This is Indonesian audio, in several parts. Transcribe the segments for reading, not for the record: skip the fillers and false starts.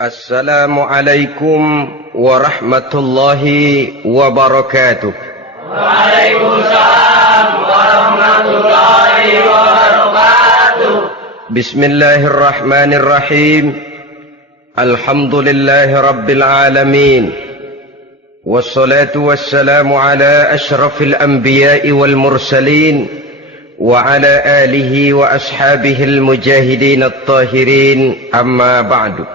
Assalamualaikum warahmatullahi wabarakatuh. Waalaikumsalam warahmatullahi wabarakatuh. Bismillahirrahmanirrahim. Alhamdulillahi rabbil alamin. Wassalatu wassalamu ala ashrafil anbiya'i wal mursalin wa ala alihi wa ashabihi al-mujahidin at-tahirin, amma ba'du.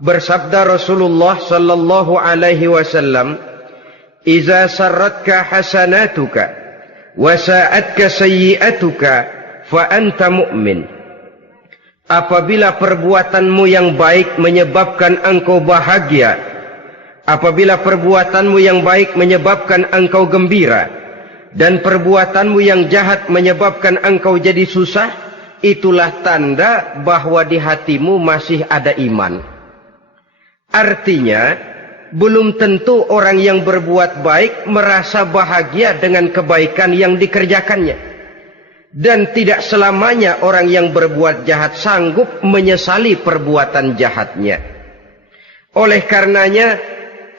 Bersabda Rasulullah sallallahu alaihi wasallam, "Iza sarratka hasanatuka wa sa'atka sayyi'atuka fa anta mu'min." Apabila perbuatanmu yang baik menyebabkan engkau bahagia, apabila perbuatanmu yang baik menyebabkan engkau gembira, dan perbuatanmu yang jahat menyebabkan engkau jadi susah, itulah tanda bahwa di hatimu masih ada iman. Artinya, belum tentu orang yang berbuat baik merasa bahagia dengan kebaikan yang dikerjakannya. Dan tidak selamanya orang yang berbuat jahat sanggup menyesali perbuatan jahatnya. Oleh karenanya,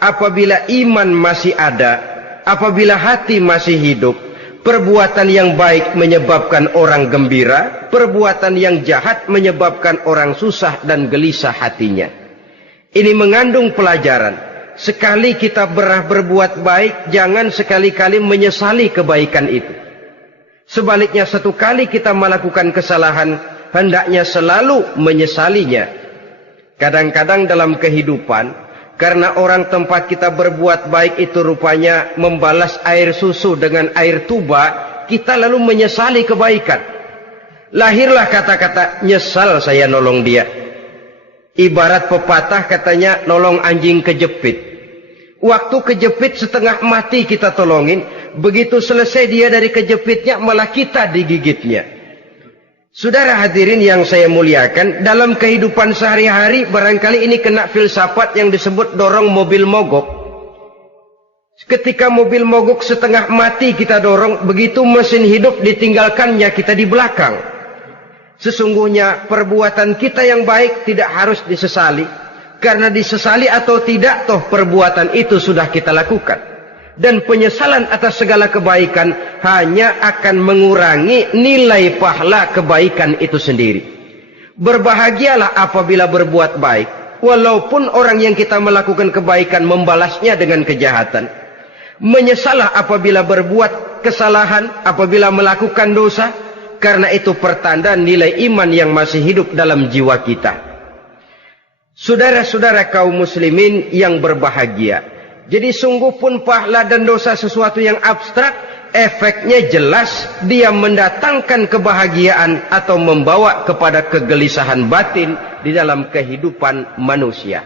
apabila iman masih ada, apabila hati masih hidup, perbuatan yang baik menyebabkan orang gembira, perbuatan yang jahat menyebabkan orang susah dan gelisah hatinya. Ini mengandung pelajaran. Sekali kita berbuat baik, jangan sekali-kali menyesali kebaikan itu. Sebaliknya, satu kali kita melakukan kesalahan, hendaknya selalu menyesalinya. Kadang-kadang dalam kehidupan, karena orang tempat kita berbuat baik itu rupanya membalas air susu dengan air tuba, kita lalu menyesali kebaikan. Lahirlah kata-kata, "Nyesal saya nolong dia." Ibarat pepatah katanya, nolong anjing kejepit. Waktu kejepit setengah mati kita tolongin, begitu selesai dia dari kejepitnya malah kita digigitnya. Saudara hadirin yang saya muliakan, dalam kehidupan sehari-hari barangkali ini kena filsafat yang disebut dorong mobil mogok. Ketika mobil mogok setengah mati kita dorong, begitu mesin hidup ditinggalkannya kita di belakang. Sesungguhnya perbuatan kita yang baik tidak harus disesali. Karena disesali atau tidak, toh perbuatan itu sudah kita lakukan. Dan penyesalan atas segala kebaikan hanya akan mengurangi nilai pahala kebaikan itu sendiri. Berbahagialah apabila berbuat baik, walaupun orang yang kita melakukan kebaikan membalasnya dengan kejahatan. Menyesalah apabila berbuat kesalahan, apabila melakukan dosa, karena itu pertanda nilai iman yang masih hidup dalam jiwa kita. Saudara-saudara kaum muslimin yang berbahagia, jadi sungguh pun pahala dan dosa sesuatu yang abstrak, efeknya jelas dia mendatangkan kebahagiaan atau membawa kepada kegelisahan batin di dalam kehidupan manusia.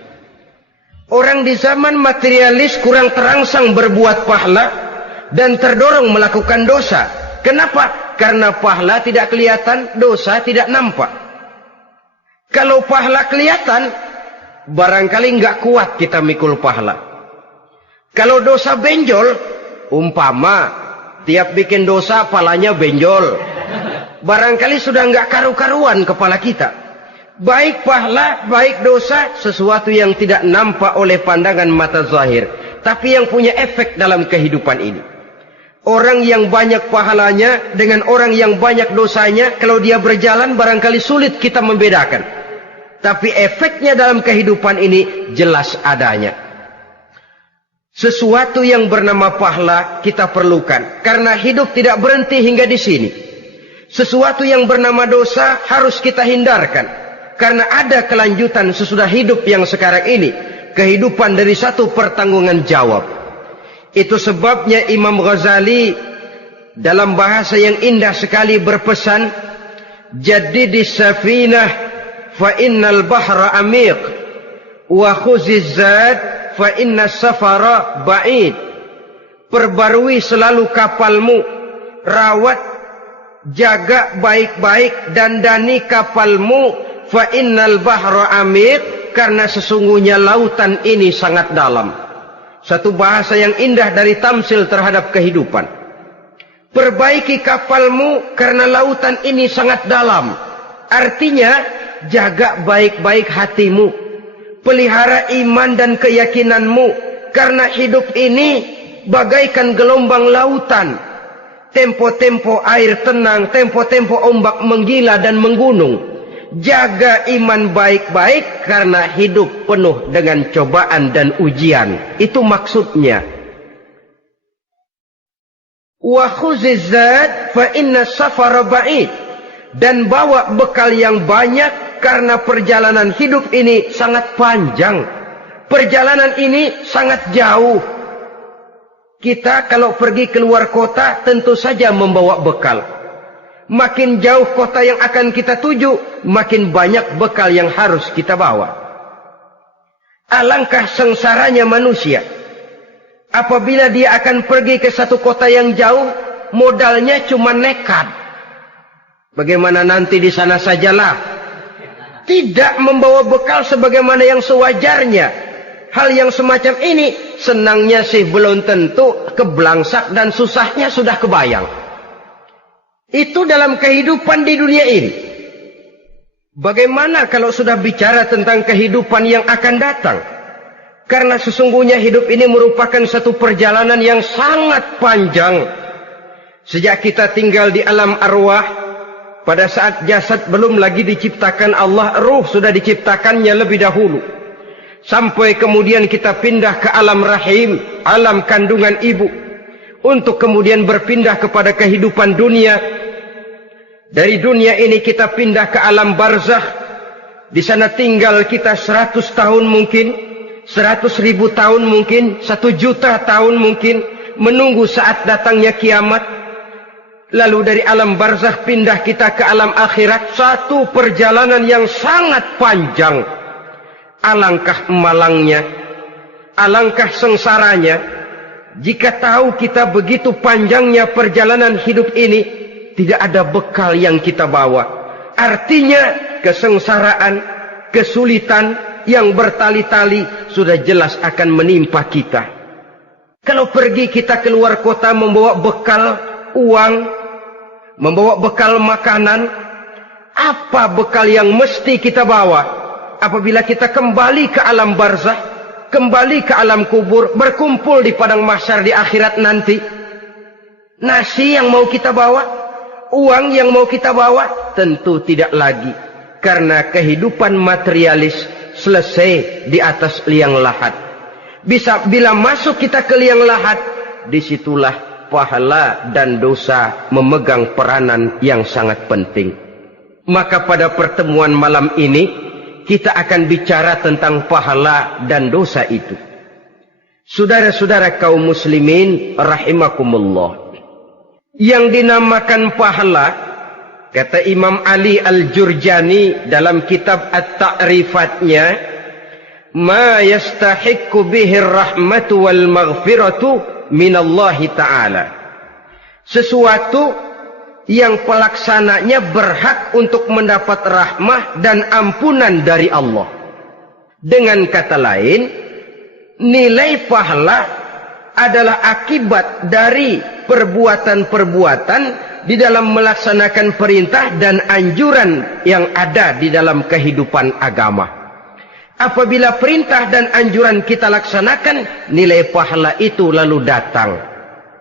Orang di zaman materialis kurang terangsang berbuat pahala dan terdorong melakukan dosa. Kenapa? Karena pahala tidak kelihatan, dosa tidak nampak. Kalau pahala kelihatan, barangkali nggak kuat kita mikul pahala. Kalau dosa benjol, umpama tiap bikin dosa palanya benjol, barangkali sudah nggak karu-karuan kepala kita. Baik pahala, baik dosa, sesuatu yang tidak nampak oleh pandangan mata zahir, tapi yang punya efek dalam kehidupan ini. Orang yang banyak pahalanya dengan orang yang banyak dosanya, kalau dia berjalan barangkali sulit kita membedakan. Tapi efeknya dalam kehidupan ini jelas adanya. Sesuatu yang bernama pahala kita perlukan, karena hidup tidak berhenti hingga di sini. Sesuatu yang bernama dosa harus kita hindarkan, karena ada kelanjutan sesudah hidup yang sekarang ini. Kehidupan dari satu pertanggungan jawab. Itu sebabnya Imam Ghazali dalam bahasa yang indah sekali berpesan, "Jaddidis safinah fa innal bahra amiq wa khuziz zad fa innas safara ba'id." Perbarui selalu kapalmu, rawat, jaga baik-baik, dandani kapalmu, fa innal bahra amiq, karena sesungguhnya lautan ini sangat dalam. Satu bahasa yang indah dari tamsil terhadap kehidupan. Perbaiki kapalmu karena lautan ini sangat dalam. Artinya, jaga baik-baik hatimu. Pelihara iman dan keyakinanmu, karena hidup ini bagaikan gelombang lautan. Tempo-tempo air tenang, tempo-tempo ombak menggila dan menggunung. Jaga iman baik-baik karena hidup penuh dengan cobaan dan ujian. Itu maksudnya. Wa khuziz zad fa inna safara ba'id. Dan bawa bekal yang banyak karena perjalanan hidup ini sangat panjang. Perjalanan ini sangat jauh. Kita kalau pergi keluar kota tentu saja membawa bekal. Makin jauh kota yang akan kita tuju, makin banyak bekal yang harus kita bawa. Alangkah sengsaranya manusia apabila dia akan pergi ke satu kota yang jauh, modalnya cuma nekat. Bagaimana nanti di sana sajalah. Tidak membawa bekal sebagaimana yang sewajarnya. Hal yang semacam ini senangnya sih belum tentu, keblangsak dan susahnya sudah kebayang. Itu dalam kehidupan di dunia ini. Bagaimana kalau sudah bicara tentang kehidupan yang akan datang? Karena sesungguhnya hidup ini merupakan satu perjalanan yang sangat panjang. Sejak kita tinggal di alam arwah, pada saat jasad belum lagi diciptakan Allah, ruh sudah diciptakannya lebih dahulu. Sampai kemudian kita pindah ke alam rahim, alam kandungan ibu. Untuk kemudian berpindah kepada kehidupan dunia. Dari dunia ini kita pindah ke alam barzakh. Di sana tinggal kita 100 tahun mungkin, 100.000 tahun mungkin, 1 juta tahun mungkin, menunggu saat datangnya kiamat. Lalu dari alam barzakh pindah kita ke alam akhirat. Satu perjalanan yang sangat panjang. Alangkah malangnya, alangkah sengsaranya jika tahu kita begitu panjangnya perjalanan hidup ini, tidak ada bekal yang kita bawa. Artinya kesengsaraan, kesulitan yang bertali-tali sudah jelas akan menimpa kita. Kalau pergi kita keluar kota membawa bekal uang, membawa bekal makanan, apa bekal yang mesti kita bawa? Apabila kita kembali ke alam barzakh, kembali ke alam kubur, berkumpul di padang mahsyar di akhirat nanti, nasi yang mau kita bawa? Uang yang mau kita bawa? Tentu tidak lagi. Karena kehidupan materialis selesai di atas liang lahat. Bila masuk kita ke liang lahat, disitulah pahala dan dosa memegang peranan yang sangat penting. Maka pada pertemuan malam ini, kita akan bicara tentang pahala dan dosa itu. Saudara-saudara kaum muslimin rahimakumullah. Yang dinamakan pahala, kata Imam Ali Al-Jurjani dalam kitab At-Ta'rifatnya, ma yastahiqqu bihi ar-rahmatu wal maghfiratu minallahi ta'ala. Sesuatu yang pelaksananya berhak untuk mendapat rahmah dan ampunan dari Allah. Dengan kata lain, nilai pahala adalah akibat dari perbuatan-perbuatan di dalam melaksanakan perintah dan anjuran yang ada di dalam kehidupan agama. Apabila perintah dan anjuran kita laksanakan, nilai pahala itu lalu datang.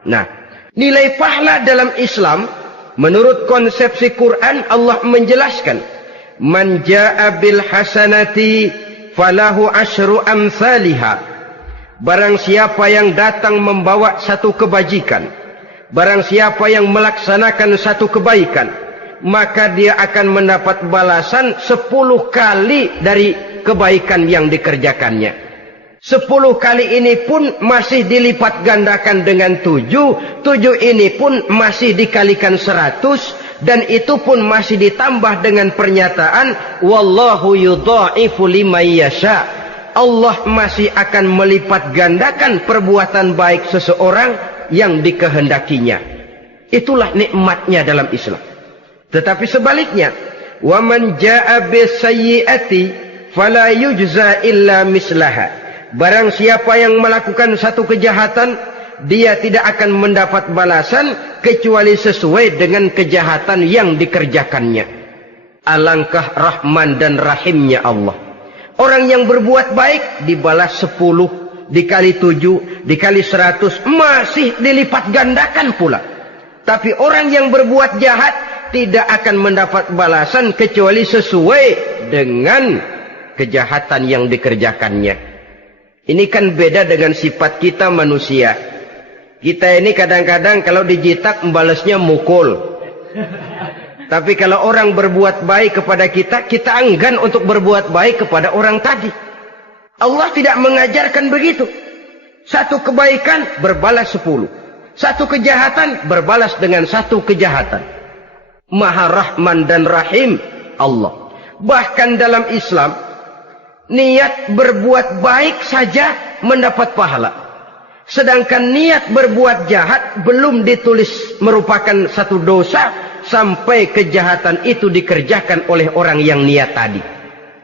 Nah, nilai pahala dalam Islam, menurut konsepsi Quran, Allah menjelaskan, man jaa bil hasanati falahu asyru amsalihha. Barang siapa yang datang membawa satu kebajikan, barang siapa yang melaksanakan satu kebaikan, maka dia akan mendapat balasan 10 kali dari kebaikan yang dikerjakannya. 10 kali ini pun masih dilipat gandakan dengan 7. 7 ini pun masih dikalikan 100. Dan itu pun masih ditambah dengan pernyataan, wallahu yudha'ifu liman yasha'. Allah masih akan melipat gandakan perbuatan baik seseorang yang dikehendakinya. Itulah nikmatnya dalam Islam. Tetapi sebaliknya, wa man jaa'a bisayyi'ati fala yujza illa mislaha. Barang siapa yang melakukan satu kejahatan, dia tidak akan mendapat balasan kecuali sesuai dengan kejahatan yang dikerjakannya. Alangkah rahman dan rahimnya Allah. Orang yang berbuat baik dibalas 10, dikali 7, dikali 100, masih dilipat gandakan pula. Tapi orang yang berbuat jahat tidak akan mendapat balasan kecuali sesuai dengan kejahatan yang dikerjakannya. Ini kan beda dengan sifat kita manusia. Kita ini kadang-kadang kalau dijitak membalasnya mukul. Tapi kalau orang berbuat baik kepada kita, kita enggan untuk berbuat baik kepada orang tadi. Allah tidak mengajarkan begitu. Satu kebaikan berbalas 10. Satu kejahatan berbalas dengan satu kejahatan. Maha Rahman dan Rahim Allah. Bahkan dalam Islam, niat berbuat baik saja mendapat pahala. Sedangkan niat berbuat jahat belum ditulis merupakan satu dosa sampai kejahatan itu dikerjakan oleh orang yang niat tadi.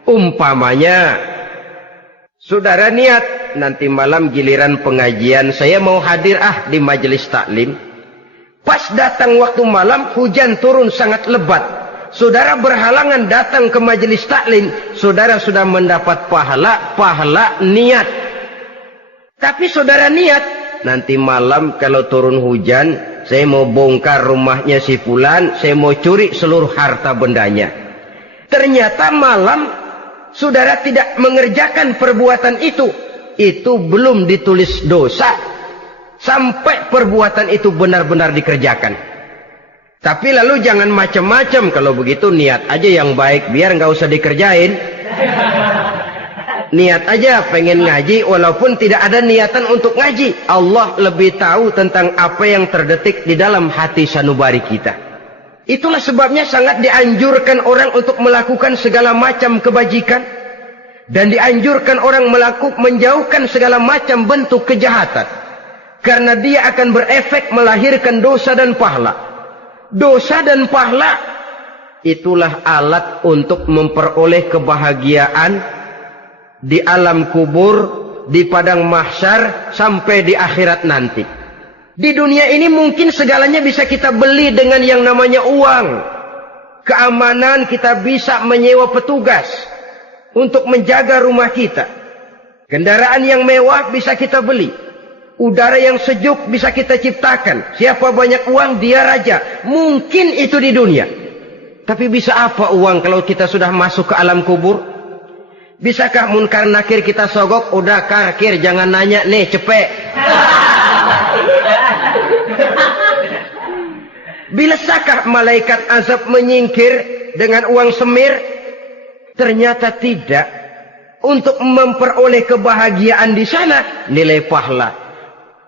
Umpamanya, saudara niat nanti malam giliran pengajian saya mau hadir di majelis taklim. Pas datang waktu malam hujan turun sangat lebat. Saudara berhalangan datang ke majelis taklim, saudara sudah mendapat pahala niat. Tapi saudara niat, nanti malam kalau turun hujan, saya mau bongkar rumahnya si fulan, saya mau curi seluruh harta bendanya. Ternyata malam saudara tidak mengerjakan perbuatan itu belum ditulis dosa sampai perbuatan itu benar-benar dikerjakan. Tapi lalu jangan macam-macam, kalau begitu niat aja yang baik biar nggak usah dikerjain. Niat aja pengen ngaji walaupun tidak ada niatan untuk ngaji. Allah lebih tahu tentang apa yang terdetik di dalam hati sanubari kita. Itulah sebabnya sangat dianjurkan orang untuk melakukan segala macam kebajikan. Dan dianjurkan orang menjauhkan segala macam bentuk kejahatan. Karena dia akan berefek melahirkan dosa dan pahala. Dosa dan pahala itulah alat untuk memperoleh kebahagiaan di alam kubur, di padang mahsyar, sampai di akhirat nanti. Di dunia ini mungkin segalanya bisa kita beli dengan yang namanya uang. Keamanan kita bisa menyewa petugas untuk menjaga rumah kita. Kendaraan yang mewah bisa kita beli. Udara yang sejuk bisa kita ciptakan. Siapa banyak uang dia raja. Mungkin itu di dunia. Tapi bisa apa uang kalau kita sudah masuk ke alam kubur? Bisakah munkar nakir kita sogok? Udah karkir, jangan nanya nih, cepet. Bisakah malaikat azab menyingkir dengan uang semir? Ternyata tidak. Untuk memperoleh kebahagiaan di sana, nilai pahala.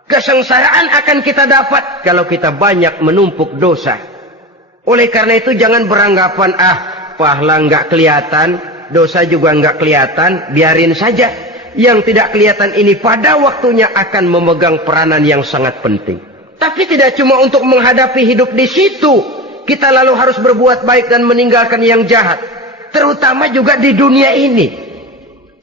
Kesengsaraan akan kita dapat kalau kita banyak menumpuk dosa. Oleh karena itu jangan beranggapan, pahala nggak kelihatan, dosa juga nggak kelihatan, biarin saja. Yang tidak kelihatan ini pada waktunya akan memegang peranan yang sangat penting. Tapi tidak cuma untuk menghadapi hidup di situ, kita lalu harus berbuat baik dan meninggalkan yang jahat. Terutama juga di dunia ini.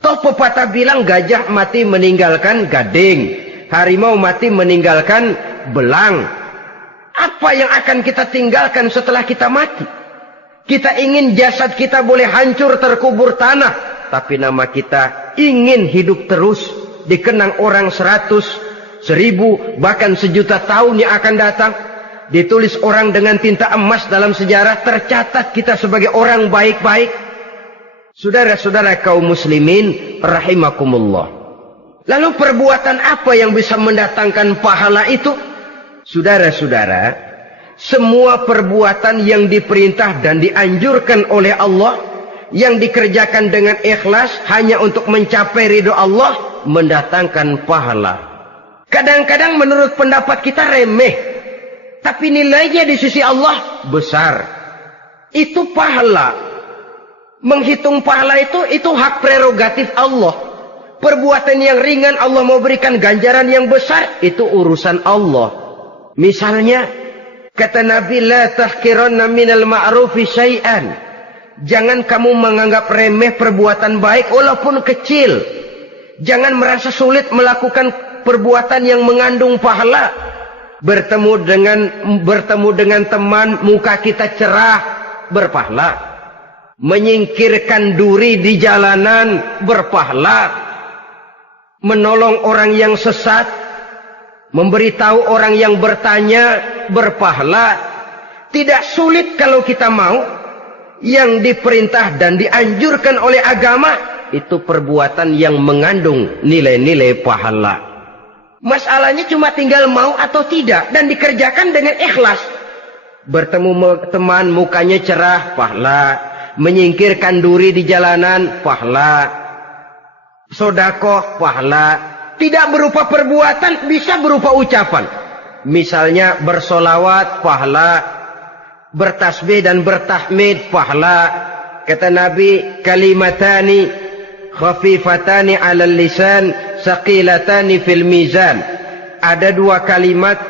Toh pepatah bilang gajah mati meninggalkan gading, harimau mati meninggalkan belang. Apa yang akan kita tinggalkan setelah kita mati? Kita ingin jasad kita boleh hancur terkubur tanah, tapi nama kita ingin hidup terus, dikenang orang 100, 1000, bahkan 1.000.000 tahun yang akan datang. Ditulis orang dengan tinta emas dalam sejarah, tercatat kita sebagai orang baik-baik. Saudara-saudara kaum muslimin rahimakumullah. Lalu perbuatan apa yang bisa mendatangkan pahala itu? Saudara-saudara, semua perbuatan yang diperintah dan dianjurkan oleh Allah, yang dikerjakan dengan ikhlas hanya untuk mencapai ridho Allah, mendatangkan pahala. Kadang-kadang menurut pendapat kita remeh, tapi nilainya di sisi Allah besar. Itu pahala. Menghitung pahala itu hak prerogatif Allah. Perbuatan yang ringan Allah mau berikan ganjaran yang besar, itu urusan Allah. Misalnya, kata Nabi, la tahkiranna minal ma'rufi syai'an. Jangan kamu menganggap remeh perbuatan baik walaupun kecil. Jangan merasa sulit melakukan perbuatan yang mengandung pahala. Bertemu dengan teman, muka kita cerah, berpahala. menyingkirkan duri di jalanan berpahala, menolong orang yang sesat, memberitahu orang yang bertanya berpahala. Tidak sulit kalau kita mau. Yang diperintah dan dianjurkan oleh agama itu perbuatan yang mengandung nilai-nilai pahala. Masalahnya cuma tinggal mau atau tidak dan dikerjakan dengan ikhlas. Bertemu teman mukanya cerah, pahala. Menyingkirkan duri di jalanan, pahala. Sedekah, pahala. Tidak berupa perbuatan, bisa berupa ucapan. Misalnya bersolawat, pahala. Bertasbih dan bertahmid, pahala. Kata Nabi, kalimatani khafifatani 'alal lisan, saqilatani fil mizan. Ada dua kalimat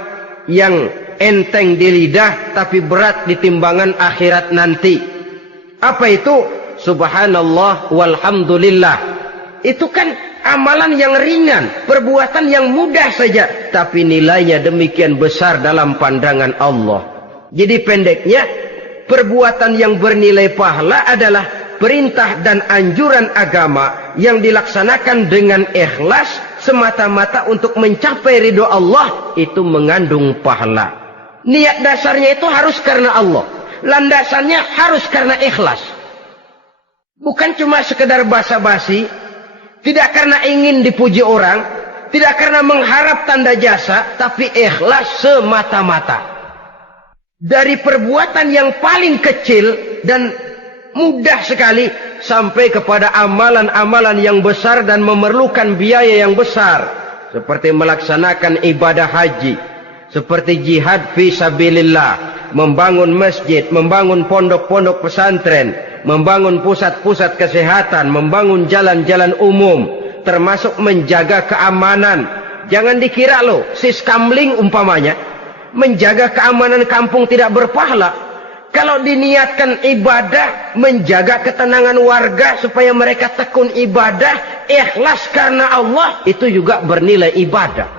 yang enteng di lidah tapi berat di timbangan akhirat nanti. Apa itu? Subhanallah walhamdulillah. Itu kan amalan yang ringan, perbuatan yang mudah saja, tapi nilainya demikian besar dalam pandangan Allah. Jadi pendeknya, perbuatan yang bernilai pahala adalah perintah dan anjuran agama yang dilaksanakan dengan ikhlas semata-mata untuk mencapai ridho Allah, itu mengandung pahala. Niat dasarnya itu harus karena Allah. Landasannya harus karena ikhlas. Bukan cuma sekedar basa-basi, tidak karena ingin dipuji orang, tidak karena mengharap tanda jasa, tapi ikhlas semata-mata. Dari perbuatan yang paling kecil dan mudah sekali sampai kepada amalan-amalan yang besar dan memerlukan biaya yang besar, seperti melaksanakan ibadah haji, seperti jihad fi sabilillah, membangun masjid, membangun pondok-pondok pesantren, membangun pusat-pusat kesehatan, membangun jalan-jalan umum, termasuk menjaga keamanan. Jangan dikira loh, siskamling umpamanya, menjaga keamanan kampung tidak berpahala. Kalau diniatkan ibadah, menjaga ketenangan warga supaya mereka tekun ibadah, ikhlas karena Allah, itu juga bernilai ibadah.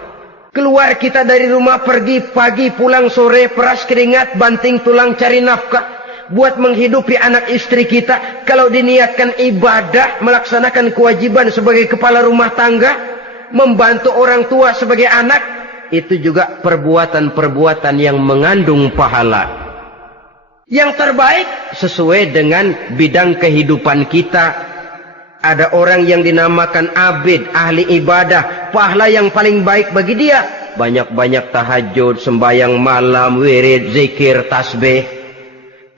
Keluar kita dari rumah, pergi pagi, pulang sore, peras keringat, banting tulang cari nafkah buat menghidupi anak istri kita. Kalau diniatkan ibadah, melaksanakan kewajiban sebagai kepala rumah tangga, membantu orang tua sebagai anak, itu juga perbuatan-perbuatan yang mengandung pahala. Yang terbaik sesuai dengan bidang kehidupan kita. Ada orang yang dinamakan abid, ahli ibadah, pahala yang paling baik bagi dia banyak-banyak tahajud, sembahyang malam, wirid, zikir, tasbih.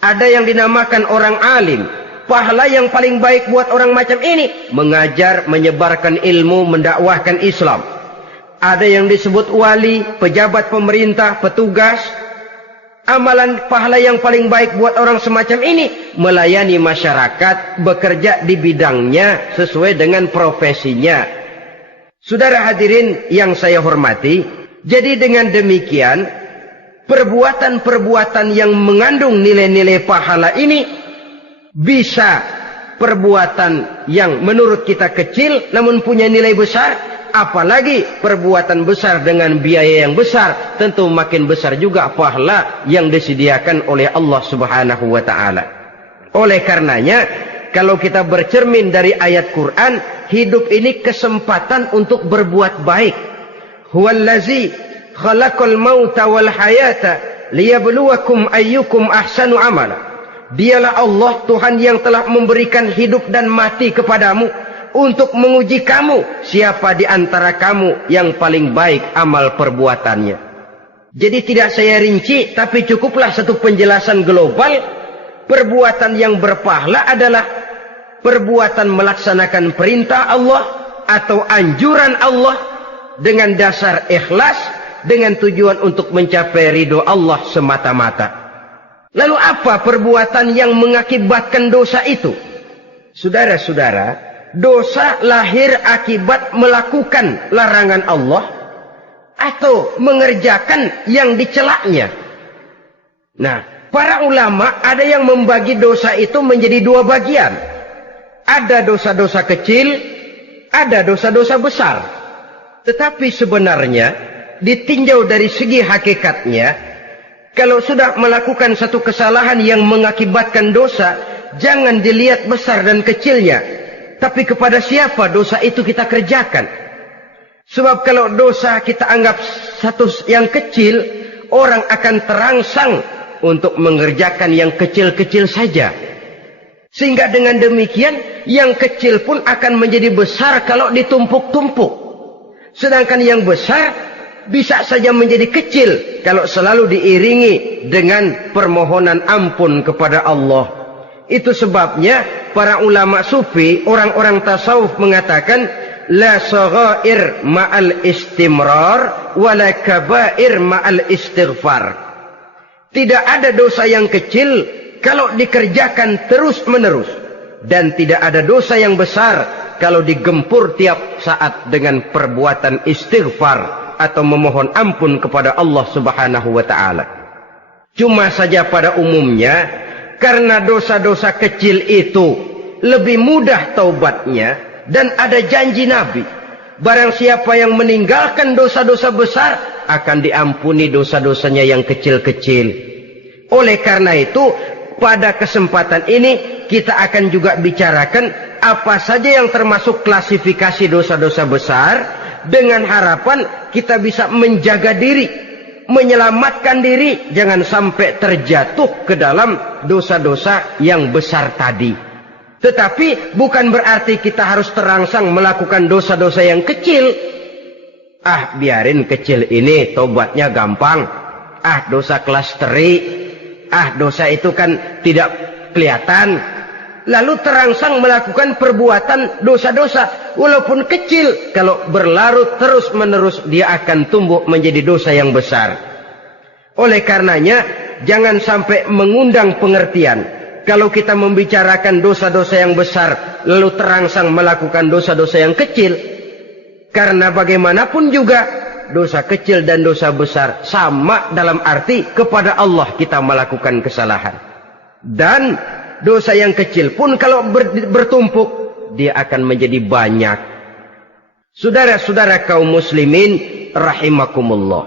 Ada yang dinamakan orang alim, pahala yang paling baik buat orang macam ini mengajar, menyebarkan ilmu, mendakwahkan Islam. Ada yang disebut wali, pejabat pemerintah, petugas. Amalan pahala yang paling baik buat orang semacam ini melayani masyarakat, bekerja di bidangnya sesuai dengan profesinya. Saudara hadirin yang saya hormati, jadi dengan demikian perbuatan-perbuatan yang mengandung nilai-nilai pahala ini bisa perbuatan yang menurut kita kecil namun punya nilai besar. Apalagi perbuatan besar dengan biaya yang besar, tentu makin besar juga pahala yang disediakan oleh Allah Subhanahu wa ta'ala. Oleh karenanya, kalau kita bercermin dari ayat Quran, hidup ini kesempatan untuk berbuat baik. Huwallazi khalaqal mauta wal hayata liyabluwakum ayyukum ahsanu amala. Dialah Allah, Tuhan yang telah memberikan hidup dan mati kepadamu untuk menguji kamu, siapa di antara kamu yang paling baik amal perbuatannya. Jadi tidak saya rinci, tapi cukuplah satu penjelasan global. Perbuatan yang berpahala adalah perbuatan melaksanakan perintah Allah atau anjuran Allah dengan dasar ikhlas, dengan tujuan untuk mencapai ridho Allah semata-mata. Lalu apa perbuatan yang mengakibatkan dosa itu? Saudara-saudara, dosa lahir akibat melakukan larangan Allah atau mengerjakan yang dicelaknya. Nah, para ulama ada yang membagi dosa itu menjadi dua bagian. Ada dosa-dosa kecil, ada dosa-dosa besar. Tetapi sebenarnya ditinjau dari segi hakikatnya, kalau sudah melakukan satu kesalahan yang mengakibatkan dosa, jangan dilihat besar dan kecilnya, tapi kepada siapa dosa itu kita kerjakan. Sebab kalau dosa kita anggap satu yang kecil, orang akan terangsang untuk mengerjakan yang kecil-kecil saja. Sehingga dengan demikian, yang kecil pun akan menjadi besar kalau ditumpuk-tumpuk. Sedangkan yang besar bisa saja menjadi kecil kalau selalu diiringi dengan permohonan ampun kepada Allah. Itu sebabnya para ulama sufi, orang-orang tasawuf mengatakan, la saghair ma'al istimrar wala kabair ma'al istighfar. Tidak ada dosa yang kecil kalau dikerjakan terus-menerus, dan tidak ada dosa yang besar kalau digempur tiap saat dengan perbuatan istighfar atau memohon ampun kepada Allah Subhanahu wa taala. Cuma saja pada umumnya, karena dosa-dosa kecil itu lebih mudah taubatnya, dan ada janji Nabi, barang siapa yang meninggalkan dosa-dosa besar akan diampuni dosa-dosanya yang kecil-kecil. Oleh karena itu, pada kesempatan ini kita akan juga bicarakan apa saja yang termasuk klasifikasi dosa-dosa besar, dengan harapan kita bisa menjaga diri, menyelamatkan diri, jangan sampai terjatuh ke dalam dosa-dosa yang besar tadi. Tetapi bukan berarti kita harus terangsang melakukan dosa-dosa yang kecil. Ah, biarin kecil ini, tobatnya gampang. Ah, dosa kelas teri. Ah, dosa itu kan tidak kelihatan. Lalu terangsang melakukan perbuatan dosa-dosa walaupun kecil. Kalau berlarut terus-menerus, dia akan tumbuh menjadi dosa yang besar. Oleh karenanya, jangan sampai mengundang pengertian kalau kita membicarakan dosa-dosa yang besar lalu terangsang melakukan dosa-dosa yang kecil. Karena bagaimanapun juga dosa kecil dan dosa besar sama dalam arti kepada Allah kita melakukan kesalahan. Dan dosa yang kecil pun kalau bertumpuk, dia akan menjadi banyak. Saudara-saudara kaum muslimin rahimakumullah,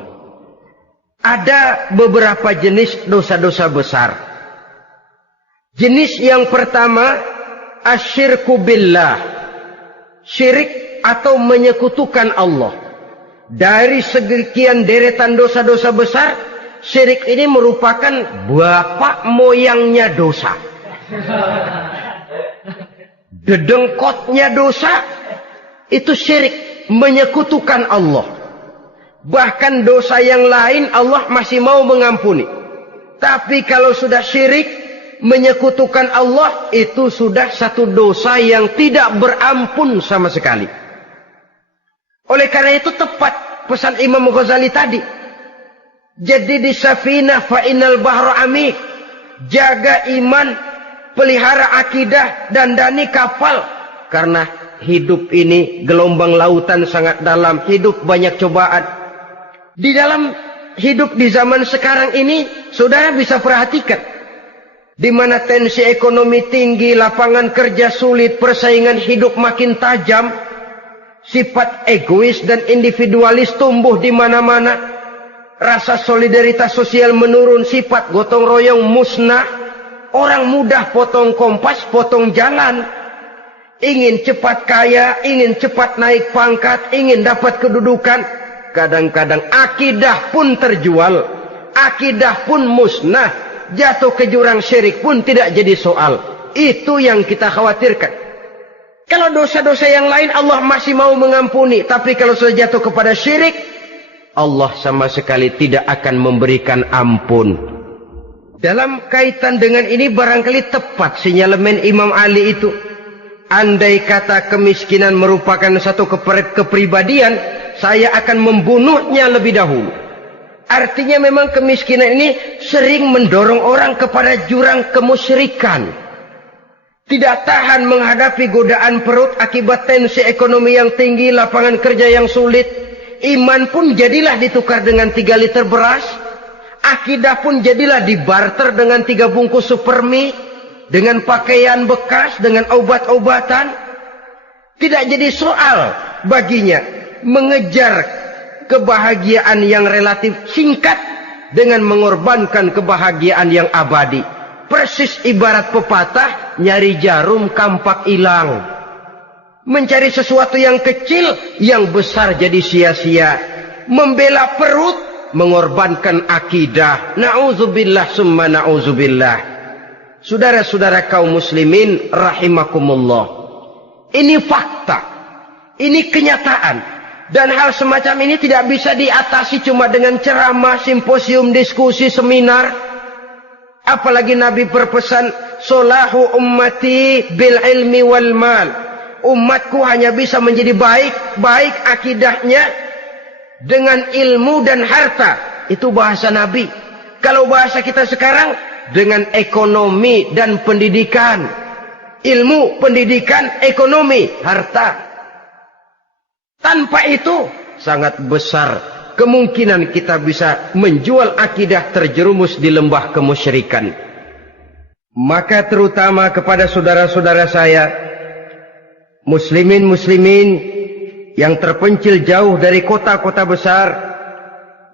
ada beberapa jenis dosa-dosa besar. Jenis yang pertama, asyirku billah, syirik atau menyekutukan Allah. Dari sekian deretan dosa-dosa besar, syirik ini merupakan bapak moyangnya dosa. Dedengkotnya dosa, itu syirik, menyekutukan Allah. Bahkan dosa yang lain Allah masih mau mengampuni. Tapi kalau sudah syirik, menyekutukan Allah, itu sudah satu dosa yang tidak berampun sama sekali. Oleh karena itu tepat pesan Imam Ghazali tadi. Jadi di safinah fa innal bahra amik. Jaga iman, pelihara akidah, dandani kapal. Karena hidup ini gelombang lautan sangat dalam, hidup banyak cobaan. Di dalam hidup di zaman sekarang ini, saudara bisa perhatikan, di mana tensi ekonomi tinggi, lapangan kerja sulit, persaingan hidup makin tajam, sifat egois dan individualis tumbuh di mana-mana, rasa solidaritas sosial menurun, sifat gotong royong musnah, orang mudah potong kompas, potong jalan, ingin cepat kaya, ingin cepat naik pangkat, ingin dapat kedudukan. Kadang-kadang akidah pun terjual, akidah pun musnah, jatuh ke jurang syirik pun tidak jadi soal. Itu yang kita khawatirkan. Kalau dosa-dosa yang lain Allah masih mau mengampuni, tapi kalau sudah jatuh kepada syirik, Allah sama sekali tidak akan memberikan ampun. Dalam kaitan dengan ini barangkali tepat sinyalemen Imam Ali itu. Andai kata kemiskinan merupakan satu kepribadian, saya akan membunuhnya lebih dahulu. Artinya memang kemiskinan ini sering mendorong orang kepada jurang kemusyrikan. Tidak tahan menghadapi godaan perut akibat tensi ekonomi yang tinggi, lapangan kerja yang sulit. Iman pun jadilah ditukar dengan 3 liter beras. Akidah pun jadilah dibarter dengan 3 bungkus supermi, dengan pakaian bekas, dengan obat-obatan. Tidak jadi soal baginya mengejar kebahagiaan yang relatif singkat dengan mengorbankan kebahagiaan yang abadi. Persis ibarat pepatah, nyari jarum kampak hilang. Mencari sesuatu yang kecil, yang besar jadi sia-sia. Membela perut, mengorbankan akidah. Na'udzubillah summa na'udzubillah. Saudara-saudara kaum muslimin rahimakumullah. Ini fakta. Ini kenyataan. Dan hal semacam ini tidak bisa diatasi cuma dengan ceramah, simposium, diskusi, seminar. Apalagi Nabi berpesan, solahu ummati bil ilmi wal mal. Umatku hanya bisa menjadi baik akidahnya dengan ilmu dan harta. Itu bahasa Nabi. Kalau bahasa kita sekarang, dengan ekonomi dan pendidikan. Ilmu, pendidikan, ekonomi, harta. Tanpa itu sangat besar kemungkinan kita bisa menjual akidah terjerumus di lembah kemusyrikan. Maka terutama kepada saudara-saudara saya, muslimin yang terpencil jauh dari kota-kota besar,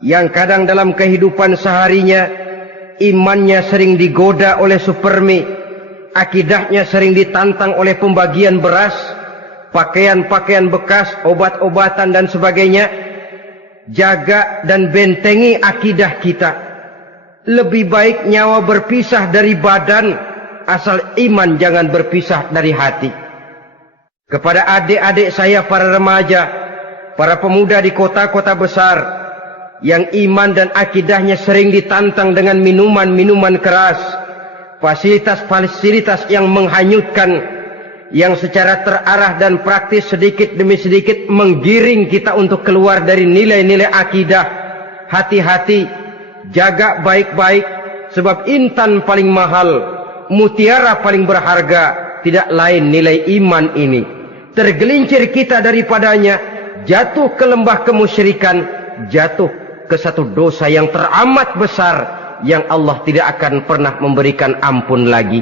yang kadang dalam kehidupan seharinya imannya sering digoda oleh supermi, akidahnya sering ditantang oleh pembagian beras, pakaian-pakaian bekas, obat-obatan dan sebagainya. Jaga dan bentengi akidah kita. Lebih baik nyawa berpisah dari badan, asal iman jangan berpisah dari hati. Kepada adik-adik saya para remaja, para pemuda di kota-kota besar, yang iman dan akidahnya sering ditantang dengan minuman-minuman keras, fasilitas-fasilitas yang menghanyutkan, yang secara terarah dan praktis sedikit demi sedikit menggiring kita untuk keluar dari nilai-nilai akidah. Hati-hati, jaga baik-baik, sebab intan paling mahal, mutiara paling berharga, tidak lain nilai iman ini. Tergelincir kita daripadanya, jatuh ke lembah kemusyrikan, jatuh ke satu dosa yang teramat besar, yang Allah tidak akan pernah memberikan ampun lagi.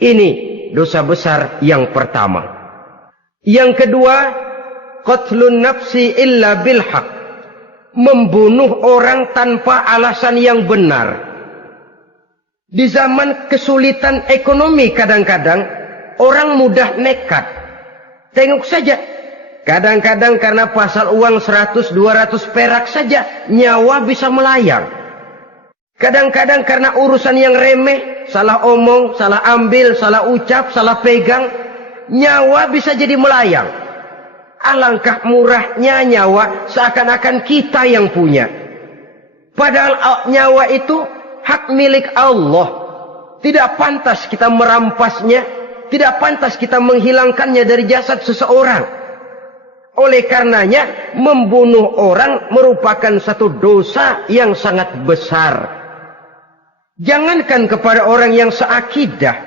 Ini dosa besar yang pertama. Yang kedua, qatlun nafsi illa bil haq. Membunuh orang tanpa alasan yang benar. Di zaman kesulitan ekonomi kadang-kadang orang mudah nekat. Tengok saja. Kadang-kadang karena pasal uang 100-200 perak saja nyawa bisa melayang. Kadang-kadang karena urusan yang remeh, salah omong, salah ambil, salah ucap, salah pegang, nyawa bisa jadi melayang. Alangkah murahnya nyawa, seakan-akan kita yang punya. Padahal nyawa itu hak milik Allah. Tidak pantas kita merampasnya, tidak pantas kita menghilangkannya dari jasad seseorang. Oleh karenanya, membunuh orang merupakan satu dosa yang sangat besar. Jangankan kepada orang yang seakidah,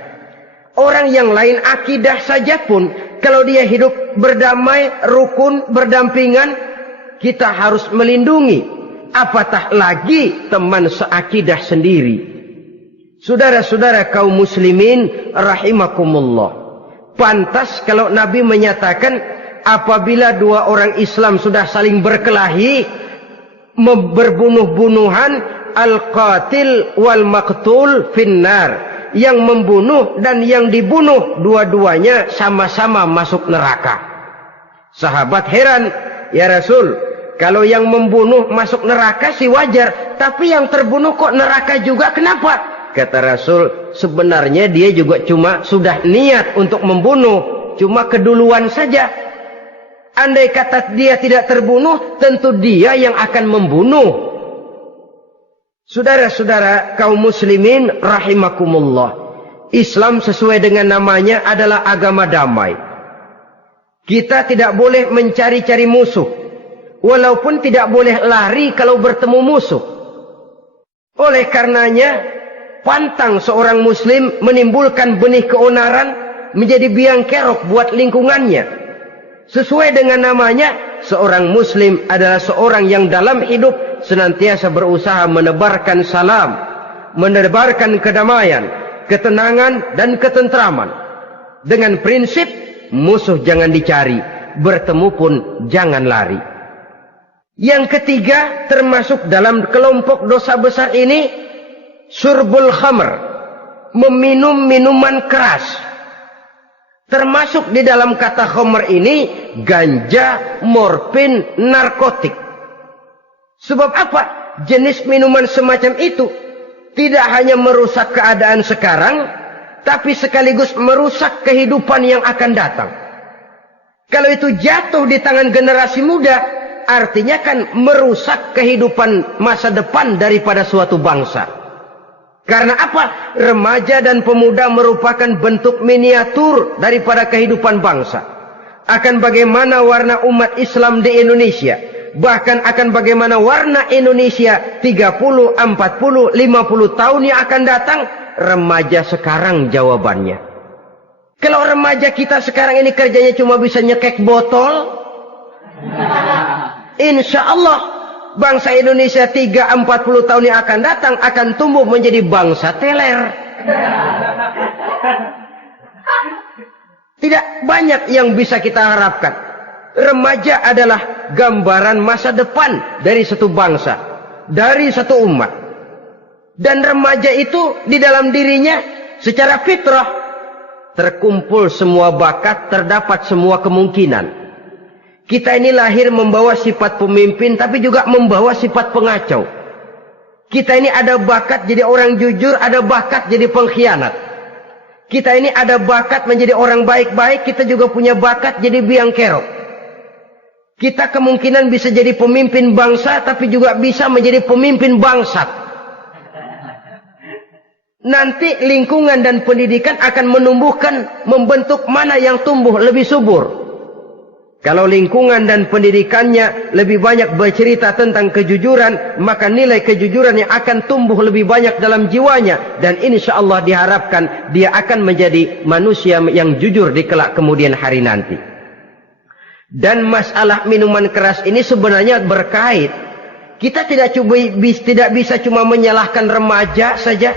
orang yang lain akidah saja pun, kalau dia hidup berdamai, rukun, berdampingan, kita harus melindungi. Apatah lagi teman seakidah sendiri. Saudara-saudara kaum muslimin rahimakumullah. Pantas kalau Nabi menyatakan, apabila dua orang Islam sudah saling berkelahi, berbunuh-bunuhan, al-qatil wal maqtul finnar. Yang membunuh dan yang dibunuh, dua-duanya sama-sama masuk neraka. Sahabat heran, ya Rasul, kalau yang membunuh masuk neraka sih wajar, tapi yang terbunuh kok neraka juga, kenapa? Kata Rasul, sebenarnya dia juga cuma sudah niat untuk membunuh, cuma keduluan saja. Andai kata dia tidak terbunuh, tentu dia yang akan membunuh. Saudara-saudara kaum muslimin rahimakumullah. Islam sesuai dengan namanya adalah agama damai. Kita tidak boleh mencari-cari musuh. Walaupun tidak boleh lari kalau bertemu musuh. Oleh karenanya, pantang seorang muslim menimbulkan benih keonaran menjadi biang kerok buat lingkungannya. Sesuai dengan namanya, seorang muslim adalah seorang yang dalam hidup senantiasa berusaha menebarkan salam, menebarkan kedamaian, ketenangan dan ketentraman. Dengan prinsip musuh jangan dicari, bertemu pun jangan lari. Yang ketiga, termasuk dalam kelompok dosa besar ini, syurbul khamr, meminum minuman keras. Termasuk di dalam kata khamr ini ganja, morfin, narkotik. Sebab apa? Jenis minuman semacam itu tidak hanya merusak keadaan sekarang, tapi sekaligus merusak kehidupan yang akan datang. Kalau itu jatuh di tangan generasi muda, artinya kan merusak kehidupan masa depan daripada suatu bangsa. Karena apa? Remaja dan pemuda merupakan bentuk miniatur daripada kehidupan bangsa. Akan bagaimana warna umat Islam di Indonesia. Bahkan akan bagaimana warna Indonesia 30, 40, 50 tahun yang akan datang. Remaja sekarang jawabannya. Kalau remaja kita sekarang ini kerjanya cuma bisa nyekek botol, insya Allah bangsa Indonesia 30-40 tahun yang akan datang akan tumbuh menjadi bangsa teler. Tidak banyak yang bisa kita harapkan. Remaja adalah gambaran masa depan dari satu bangsa, dari satu umat. Dan remaja itu di dalam dirinya secara fitrah terkumpul semua bakat, terdapat semua kemungkinan. Kita ini lahir membawa sifat pemimpin, tapi juga membawa sifat pengacau. Kita ini ada bakat jadi orang jujur, ada bakat jadi pengkhianat. Kita ini ada bakat menjadi orang baik-baik, kita juga punya bakat jadi biang kerok. Kita kemungkinan bisa jadi pemimpin bangsa, tapi juga bisa menjadi pemimpin bangsat. Nanti lingkungan dan pendidikan akan menumbuhkan, membentuk mana yang tumbuh lebih subur. Kalau lingkungan dan pendidikannya lebih banyak bercerita tentang kejujuran, maka nilai kejujuran yang akan tumbuh lebih banyak dalam jiwanya. Dan insya Allah diharapkan dia akan menjadi manusia yang jujur di kelak kemudian hari nanti. Dan masalah minuman keras ini sebenarnya berkait. Kita tidak bisa cuma menyalahkan remaja saja,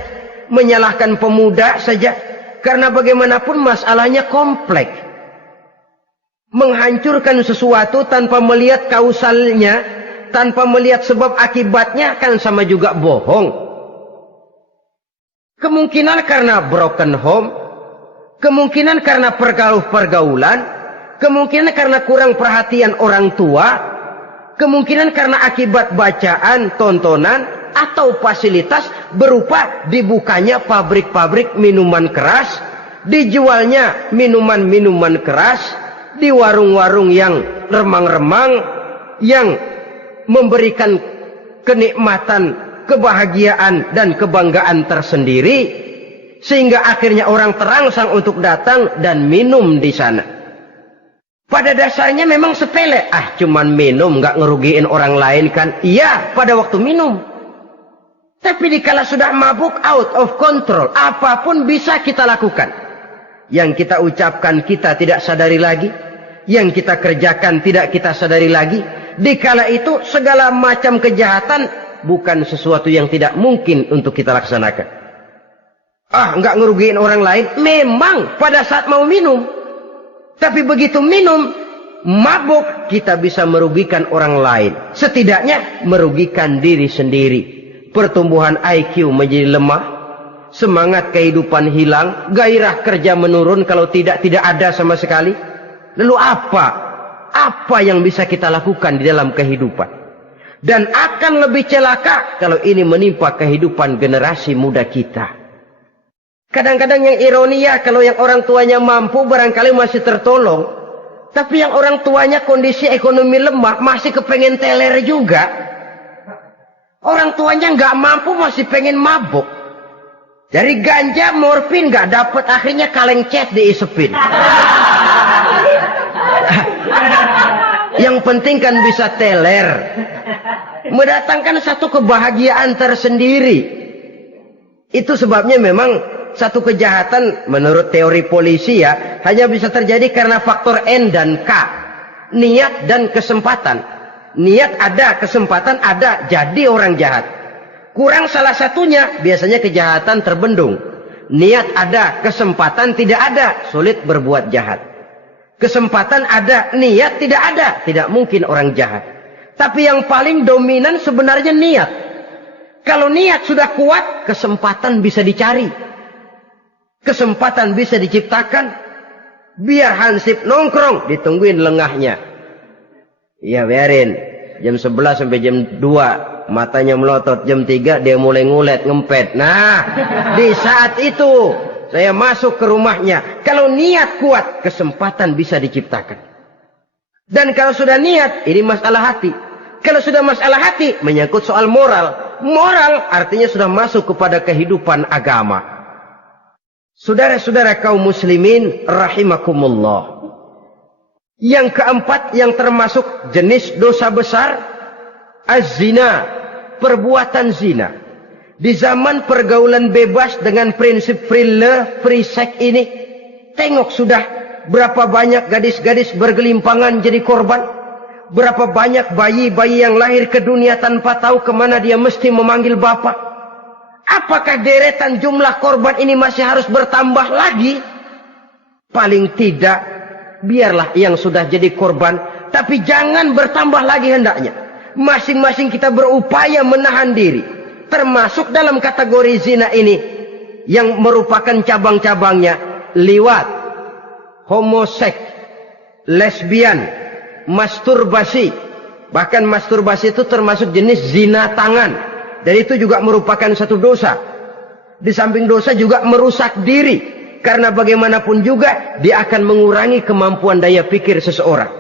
menyalahkan pemuda saja, karena bagaimanapun masalahnya kompleks. Menghancurkan sesuatu tanpa melihat kausalnya, tanpa melihat sebab akibatnya kan sama juga bohong. Kemungkinan karena broken home, kemungkinan karena pergaulan, kemungkinan karena kurang perhatian orang tua, kemungkinan karena akibat bacaan, tontonan, atau fasilitas berupa dibukanya pabrik-pabrik minuman keras, dijualnya minuman-minuman keras, di warung-warung yang remang-remang, yang memberikan kenikmatan, kebahagiaan, dan kebanggaan tersendiri, sehingga akhirnya orang terangsang untuk datang dan minum di sana. Pada dasarnya memang sepele, cuman minum, nggak ngerugiin orang lain kan? Iya, pada waktu minum. Tapi dikala sudah mabuk, out of control, apapun bisa kita lakukan. Yang kita ucapkan kita tidak sadari lagi, yang kita kerjakan tidak kita sadari lagi. Dikala itu segala macam kejahatan bukan sesuatu yang tidak mungkin untuk kita laksanakan. Nggak ngerugiin orang lain, memang pada saat mau minum. Tapi begitu minum, mabuk, kita bisa merugikan orang lain. Setidaknya merugikan diri sendiri. Pertumbuhan IQ menjadi lemah, semangat kehidupan hilang, gairah kerja menurun, kalau tidak ada sama sekali. Lalu apa yang bisa kita lakukan di dalam kehidupan? Dan akan lebih celaka kalau ini menimpa kehidupan generasi muda kita. Kadang-kadang yang ironi ya, kalau yang orang tuanya mampu barangkali masih tertolong, tapi yang orang tuanya kondisi ekonomi lemah masih kepengen teler juga. Orang tuanya nggak mampu masih pengen mabuk. Dari ganja, morfin nggak dapat, akhirnya kaleng cet diisepin. Yang penting kan bisa teler, mendatangkan satu kebahagiaan tersendiri. Itu sebabnya memang satu kejahatan menurut teori polisi ya hanya bisa terjadi karena faktor N dan K, niat dan kesempatan. Niat ada, kesempatan ada, jadi orang jahat. Kurang salah satunya, biasanya kejahatan terbendung. Niat ada, kesempatan tidak ada, sulit berbuat jahat. Kesempatan ada, niat tidak ada, tidak mungkin orang jahat. Tapi yang paling dominan sebenarnya niat. Kalau niat sudah kuat, kesempatan bisa dicari. Kesempatan bisa diciptakan. Biar Hansip nongkrong, ditungguin lengahnya. Iya biarin. Jam 11 sampai jam 2. Matanya melotot. Jam 3 dia mulai ngulet, ngempet. Nah, di saat itu saya masuk ke rumahnya. Kalau niat kuat, kesempatan bisa diciptakan. Dan kalau sudah niat, ini masalah hati. Kalau sudah masalah hati, menyangkut soal moral. Moral artinya sudah masuk kepada kehidupan agama. Saudara-saudara kaum muslimin rahimakumullah. Yang keempat yang termasuk jenis dosa besar, az-zina, perbuatan zina. Di zaman pergaulan bebas dengan prinsip free love, free sex ini, tengok sudah berapa banyak gadis-gadis bergelimpangan jadi korban. Berapa banyak bayi-bayi yang lahir ke dunia tanpa tahu kemana dia mesti memanggil bapak. Apakah deretan jumlah korban ini masih harus bertambah lagi? Paling tidak, biarlah yang sudah jadi korban, tapi jangan bertambah lagi hendaknya. Masing-masing kita berupaya menahan diri. Termasuk dalam kategori zina ini, yang merupakan cabang-cabangnya, liwat, homoseks, lesbian, masturbasi. Bahkan masturbasi itu termasuk jenis zina tangan. Dan itu juga merupakan satu dosa. Di samping dosa juga merusak diri. Karena bagaimanapun juga dia akan mengurangi kemampuan daya pikir seseorang.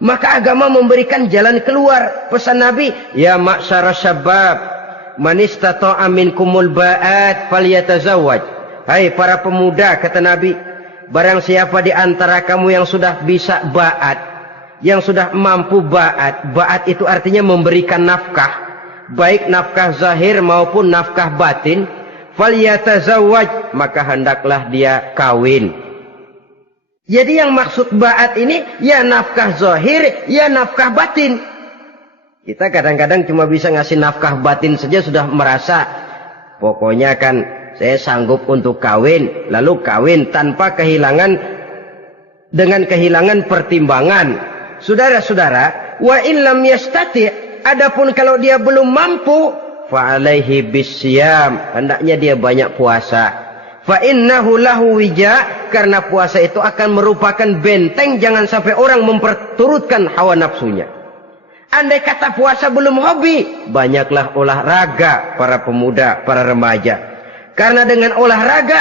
Maka agama memberikan jalan keluar. Pesan Nabi, ya ma'syara syabab, man istata'a minkumul ba'at falyatazawwaj. Hai para pemuda, kata Nabi, barang siapa di antara kamu yang sudah bisa ba'at, yang sudah mampu ba'at. Ba'at itu artinya memberikan nafkah. Baik nafkah zahir maupun nafkah batin, falyatazawwaj, maka hendaklah dia kawin. Jadi yang maksud ba'at ini ya nafkah zahir, ya nafkah batin. Kita kadang-kadang cuma bisa ngasih nafkah batin saja sudah merasa pokoknya kan saya sanggup untuk kawin, lalu kawin tanpa kehilangan, dengan kehilangan pertimbangan. Saudara-saudara, wa in lam yastati', adapun kalau dia belum mampu, fa alaihi bisyam, hendaknya dia banyak puasa. Fa innahu lahu wija, karena puasa itu akan merupakan benteng jangan sampai orang memperturutkan hawa nafsunya. Andai kata puasa belum hobi, banyaklah olahraga para pemuda, para remaja. Karena dengan olahraga,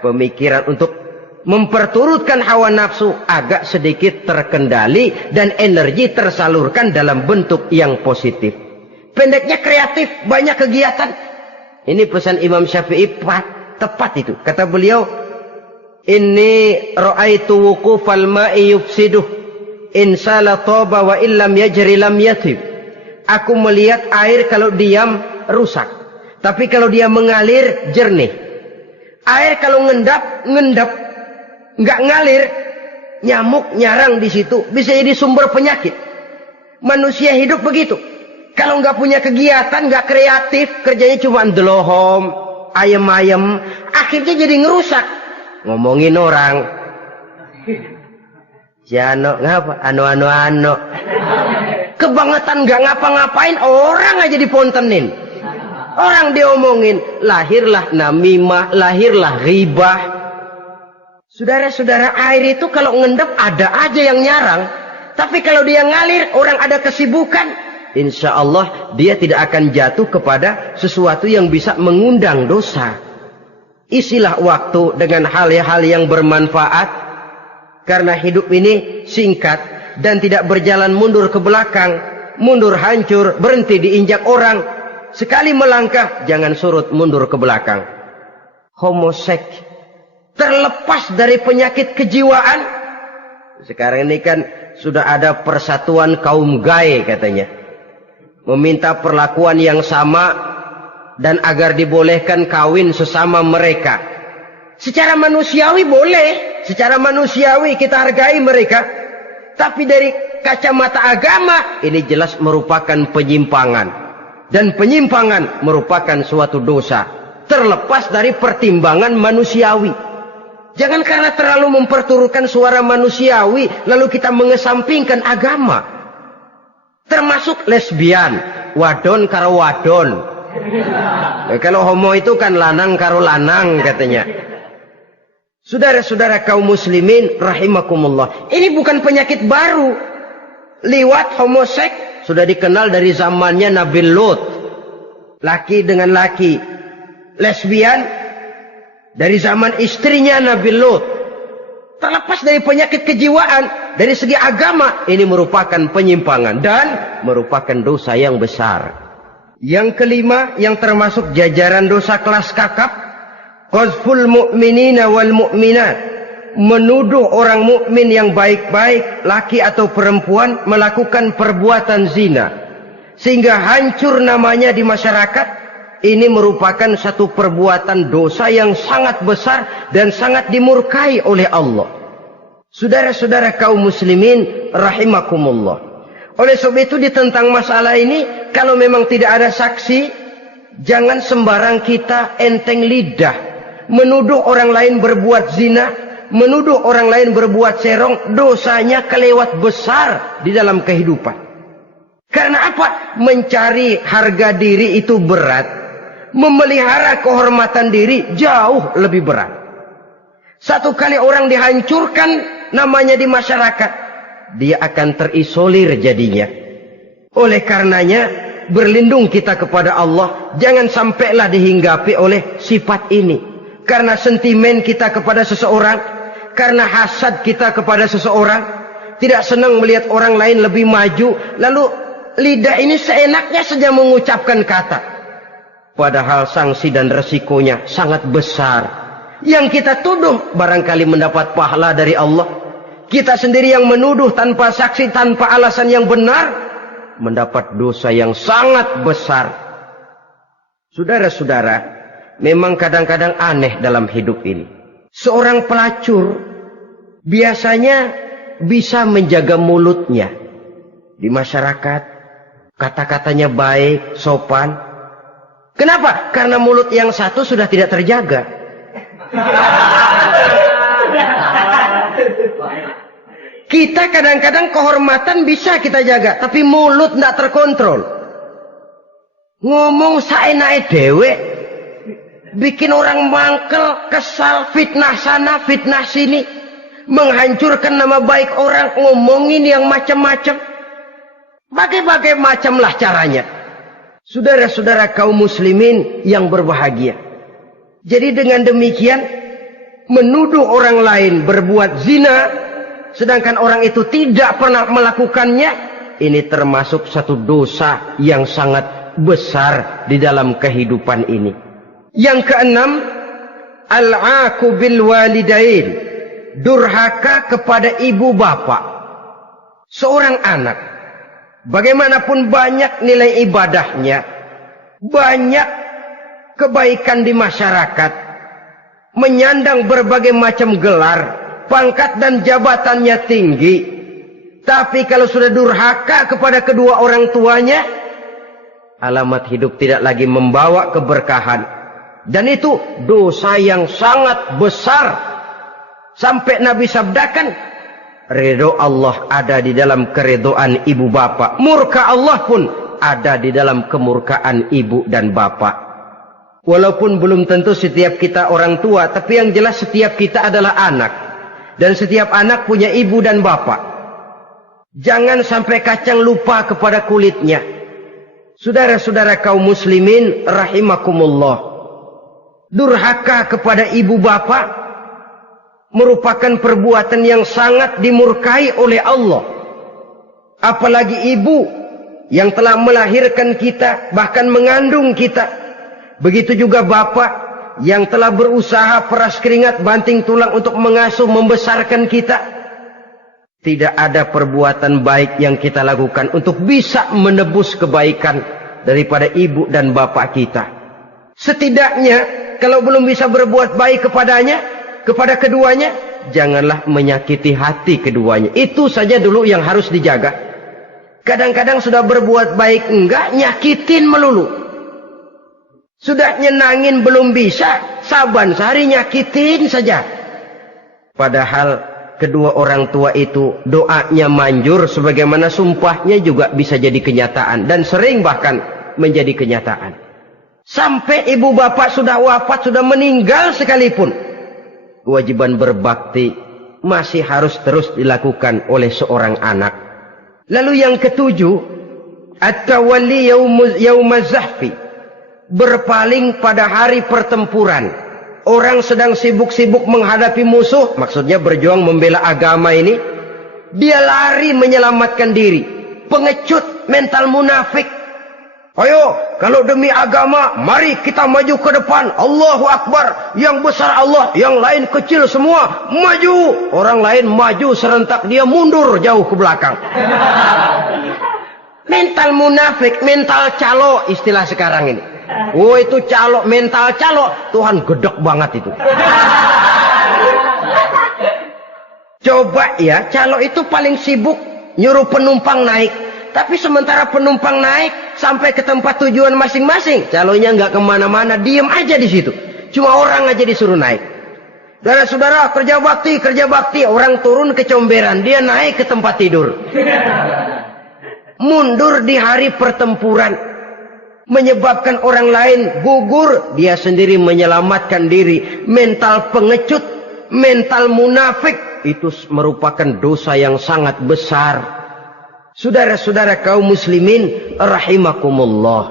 pemikiran untuk memperturutkan hawa nafsu agak sedikit terkendali dan energi tersalurkan dalam bentuk yang positif. Pendeknya kreatif, banyak kegiatan. Ini pesan Imam Syafi'i tepat itu. Kata beliau, inni ra'aitu wuqufal ma'i yufsiduh insala toba wa illam yajri lam yatib. Aku melihat air kalau diam rusak, tapi kalau dia mengalir jernih. Air kalau ngendap nggak ngalir, nyamuk nyarang di situ, bisa jadi sumber penyakit. Manusia hidup begitu. Kalau nggak punya kegiatan, nggak kreatif, kerjanya cuma delohom, ayam-ayam, akhirnya jadi ngerusak. Ngomongin orang, si Ano ngapa? Ano. Kebangetan nggak ngapa-ngapain, orang aja dipontenin. Orang diomongin, lahirlah namimah, lahirlah ghibah. Saudara-saudara, air itu kalau ngendap ada aja yang nyarang. Tapi kalau dia ngalir, orang ada kesibukan, insya Allah dia tidak akan jatuh kepada sesuatu yang bisa mengundang dosa. Isilah waktu dengan hal-hal yang bermanfaat. Karena hidup ini singkat dan tidak berjalan mundur ke belakang. Mundur hancur, berhenti diinjak orang. Sekali melangkah, jangan surut mundur ke belakang. Homoseks, terlepas dari penyakit kejiwaan. Sekarang ini kan sudah ada persatuan kaum gay katanya. Meminta perlakuan yang sama dan agar dibolehkan kawin sesama mereka. Secara manusiawi boleh. Secara manusiawi kita hargai mereka. Tapi dari kacamata agama, ini jelas merupakan penyimpangan. Dan penyimpangan merupakan suatu dosa. Terlepas dari pertimbangan manusiawi. Jangan karena terlalu memperturutkan suara manusiawi, lalu kita mengesampingkan agama. Termasuk lesbian, wadon karo wadon. Kalau homo itu kan lanang karo lanang katanya. Saudara-saudara kaum muslimin rahimakumullah. Ini bukan penyakit baru. Liwat, homoseks sudah dikenal dari zamannya Nabi Lot. Laki dengan laki. Lesbian dari zaman istrinya Nabi Lot. Terlepas dari penyakit kejiwaan, dari segi agama, ini merupakan penyimpangan dan merupakan dosa yang besar. Yang kelima, yang termasuk jajaran dosa kelas kakap, qazful mu'minina wal mu'minat, menuduh orang mukmin yang baik-baik, laki atau perempuan, melakukan perbuatan zina sehingga hancur namanya di masyarakat. Ini merupakan satu perbuatan dosa yang sangat besar dan sangat dimurkai oleh Allah. Saudara-saudara kaum muslimin rahimakumullah. Oleh sebab itu tentang masalah ini, kalau memang tidak ada saksi, jangan sembarang kita enteng lidah menuduh orang lain berbuat zina, menuduh orang lain berbuat serong. Dosanya kelewat besar di dalam kehidupan. Karena apa? Mencari harga diri itu berat. Memelihara kehormatan diri jauh lebih berat. Satu kali orang dihancurkan namanya di masyarakat, dia akan terisolir jadinya. Oleh karenanya, berlindung kita kepada Allah, jangan sampailah dihinggapi oleh sifat ini. Karena sentimen kita kepada seseorang, karena hasad kita kepada seseorang, tidak senang melihat orang lain lebih maju, lalu lidah ini seenaknya saja mengucapkan kata. Padahal sanksi dan resikonya sangat besar. Yang kita tuduh barangkali mendapat pahala dari Allah. Kita sendiri yang menuduh tanpa saksi, tanpa alasan yang benar, mendapat dosa yang sangat besar. Saudara-saudara, memang kadang-kadang aneh dalam hidup ini. Seorang pelacur biasanya bisa menjaga mulutnya di masyarakat. Kata-katanya baik, sopan. Kenapa? Karena mulut yang satu sudah tidak terjaga. Kita kadang-kadang kehormatan bisa kita jaga, tapi mulut tidak terkontrol. Ngomong saenake dhewe, bikin orang mangkel, kesal, fitnah sana, fitnah sini, menghancurkan nama baik orang, ngomongin yang macam-macam. Bagai-bagai macamlah caranya. Saudara-saudara kaum muslimin yang berbahagia. Jadi dengan demikian, menuduh orang lain berbuat zina, sedangkan orang itu tidak pernah melakukannya, ini termasuk satu dosa yang sangat besar di dalam kehidupan ini. Yang keenam, al-'aqu bil walidain, durhaka kepada ibu bapak. Seorang anak, bagaimanapun banyak nilai ibadahnya, banyak kebaikan di masyarakat, menyandang berbagai macam gelar, pangkat dan jabatannya tinggi, tapi kalau sudah durhaka kepada kedua orang tuanya, alamat hidup tidak lagi membawa keberkahan. Dan itu dosa yang sangat besar. Sampai Nabi sabdakan, ridho Allah ada di dalam keridhaan ibu bapak. Murka Allah pun ada di dalam kemurkaan ibu dan bapak. Walaupun belum tentu setiap kita orang tua, tapi yang jelas setiap kita adalah anak. Dan setiap anak punya ibu dan bapak. Jangan sampai kacang lupa kepada kulitnya. Saudara-saudara kaum muslimin rahimakumullah. Durhaka kepada ibu bapak merupakan perbuatan yang sangat dimurkai oleh Allah. Apalagi ibu yang telah melahirkan kita, bahkan mengandung kita. Begitu juga bapak yang telah berusaha peras keringat banting tulang untuk mengasuh membesarkan kita. Tidak ada perbuatan baik yang kita lakukan untuk bisa menebus kebaikan daripada ibu dan bapak kita. Setidaknya kalau belum bisa berbuat baik kepadanya, kepada keduanya, janganlah menyakiti hati keduanya. Itu saja dulu yang harus dijaga. Kadang-kadang sudah berbuat baik enggak, nyakitin melulu. Sudah nyenangin belum bisa, saban sehari nyakitin saja. Padahal kedua orang tua itu doanya manjur, sebagaimana sumpahnya juga bisa jadi kenyataan. Dan sering bahkan menjadi kenyataan. Sampai ibu bapak sudah wafat, sudah meninggal sekalipun, kewajiban berbakti masih harus terus dilakukan oleh seorang anak. Lalu yang ketujuh, at-tawalli yaumaz zahfi, berpaling pada hari pertempuran. Orang sedang sibuk-sibuk menghadapi musuh, maksudnya berjuang membela agama ini, dia lari menyelamatkan diri. Pengecut, mental munafik. Ayo, kalau demi agama, mari kita maju ke depan. Allahu Akbar. Yang besar Allah, yang lain kecil semua. Maju. Orang lain maju serentak, dia mundur jauh ke belakang. Mental munafik, mental calo istilah sekarang ini. Oh, itu calo, mental calo. Tuhan gedek banget itu. Coba ya, calo itu paling sibuk nyuruh penumpang naik. Tapi sementara penumpang naik sampai ke tempat tujuan masing-masing, calonya nggak kemana-mana, diem aja di situ. Cuma orang aja disuruh naik. Saudara-saudara, kerja bakti, orang turun ke comberan, dia naik ke tempat tidur. Mundur di hari pertempuran, menyebabkan orang lain gugur, dia sendiri menyelamatkan diri. Mental pengecut, mental munafik, itu merupakan dosa yang sangat besar. Saudara-saudara kaum muslimin rahimakumullah.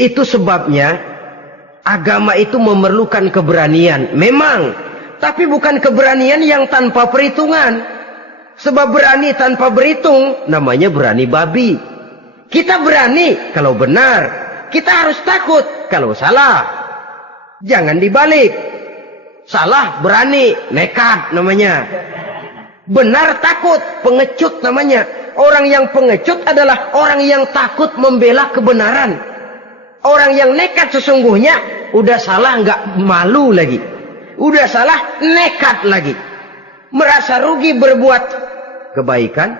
Itu sebabnya agama itu memerlukan keberanian. Memang, tapi bukan keberanian yang tanpa perhitungan. Sebab berani tanpa berhitung namanya berani babi. Kita berani kalau benar, kita harus takut kalau salah. Jangan dibalik. Salah berani, nekat namanya. Benar takut, pengecut namanya. Orang yang pengecut adalah orang yang takut membela kebenaran. Orang yang nekat sesungguhnya udah salah nggak malu lagi. Udah salah nekat lagi. Merasa rugi berbuat kebaikan,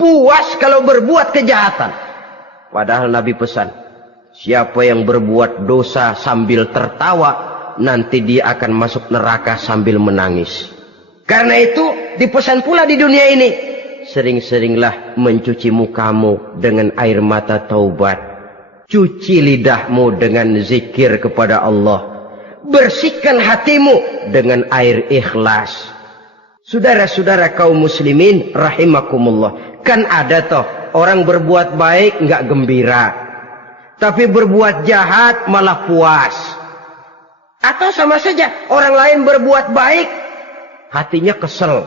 puas kalau berbuat kejahatan. Padahal Nabi pesan, siapa yang berbuat dosa sambil tertawa, nanti dia akan masuk neraka sambil menangis. Karena itu dipesan pula di dunia ini, sering-seringlah mencuci mukamu dengan air mata taubat. Cuci lidahmu dengan zikir kepada Allah. Bersihkan hatimu dengan air ikhlas. Saudara-saudara kaum muslimin rahimakumullah. Kan ada toh orang berbuat baik nggak gembira, tapi berbuat jahat malah puas. Atau sama saja orang lain berbuat baik, hatinya kesel.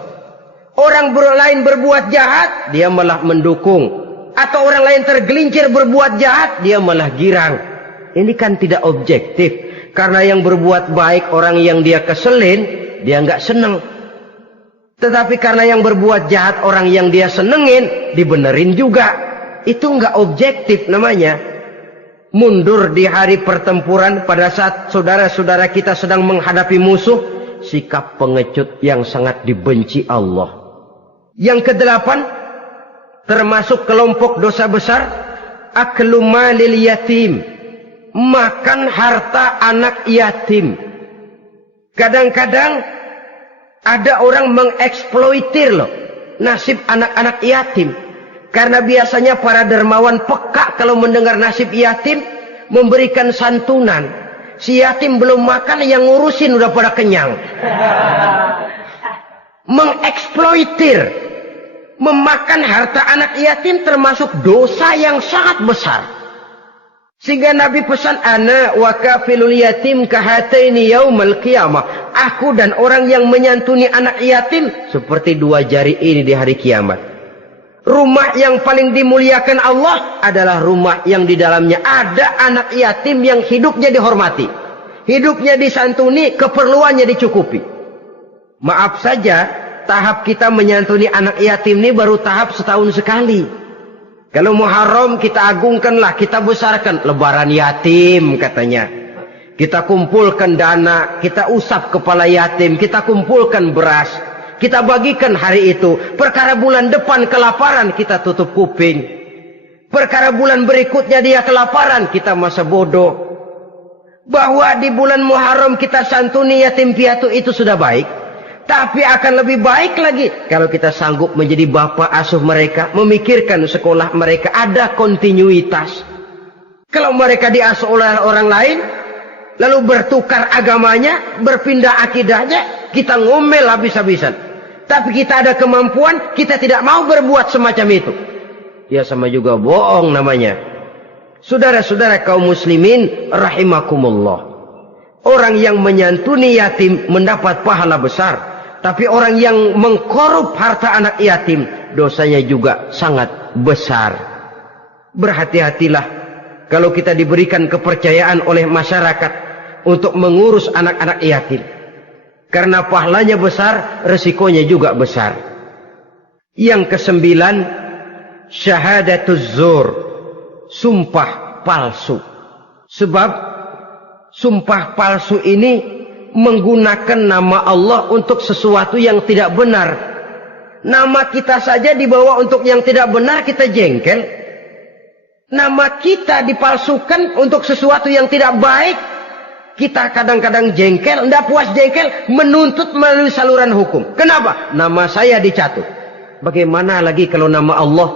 Orang lain berbuat jahat, dia malah mendukung. Atau orang lain tergelincir berbuat jahat, dia malah girang. Ini kan tidak objektif. Karena yang berbuat baik, orang yang dia keselin, dia nggak seneng. Tetapi karena yang berbuat jahat, orang yang dia senengin, dibenerin juga. Itu nggak objektif namanya. Mundur di hari pertempuran pada saat saudara-saudara kita sedang menghadapi musuh, sikap pengecut yang sangat dibenci Allah. Yang kedelapan, termasuk kelompok dosa besar, aklu malil yatim, makan harta anak yatim. Kadang-kadang ada orang mengeksploitir loh nasib anak-anak yatim. Karena biasanya para dermawan peka kalau mendengar nasib yatim, memberikan santunan. Si yatim belum makan, yang ngurusin udah pada kenyang. Mengeksploitir, memakan harta anak yatim termasuk dosa yang sangat besar. Sehingga Nabi pesan, ana wa kafilul yatim kahataini yaumal qiyamah. Aku dan orang yang menyantuni anak yatim seperti dua jari ini di hari kiamat. Rumah yang paling dimuliakan Allah adalah rumah yang di dalamnya ada anak yatim yang hidupnya dihormati, hidupnya disantuni, keperluannya dicukupi. Maaf saja, tahap kita menyantuni anak yatim ini baru tahap setahun sekali. Kalau Muharram kita agungkanlah, kita besarkan. Lebaran yatim katanya. Kita kumpulkan dana, kita usap kepala yatim, kita kumpulkan beras, kita bagikan hari itu. Perkara bulan depan kelaparan, kita tutup kuping. Perkara bulan berikutnya dia kelaparan, kita masa bodoh. Bahwa di bulan Muharram kita santuni yatim piatu itu sudah baik. Tapi akan lebih baik lagi kalau kita sanggup menjadi bapak asuh mereka, memikirkan sekolah mereka, ada kontinuitas. Kalau mereka diasuh oleh orang lain, lalu bertukar agamanya, berpindah akidahnya, kita ngomel habis-habisan. Tapi kita ada kemampuan, kita tidak mau berbuat semacam itu. Ya sama juga bohong namanya. Saudara-saudara kaum muslimin rahimakumullah. Orang yang menyantuni yatim mendapat pahala besar. Tapi orang yang mengkorup harta anak yatim, dosanya juga sangat besar. Berhati-hatilah kalau kita diberikan kepercayaan oleh masyarakat untuk mengurus anak-anak yatim. Karena pahalanya besar, resikonya juga besar. Yang kesembilan, syahadatuz zur, sumpah palsu. Sebab sumpah palsu ini menggunakan nama Allah untuk sesuatu yang tidak benar. Nama kita saja dibawa untuk yang tidak benar, kita jengkel. Nama kita dipalsukan untuk sesuatu yang tidak baik, kita kadang-kadang jengkel, tidak puas jengkel, menuntut melalui saluran hukum. Kenapa? Nama saya dicatut. Bagaimana lagi kalau nama Allah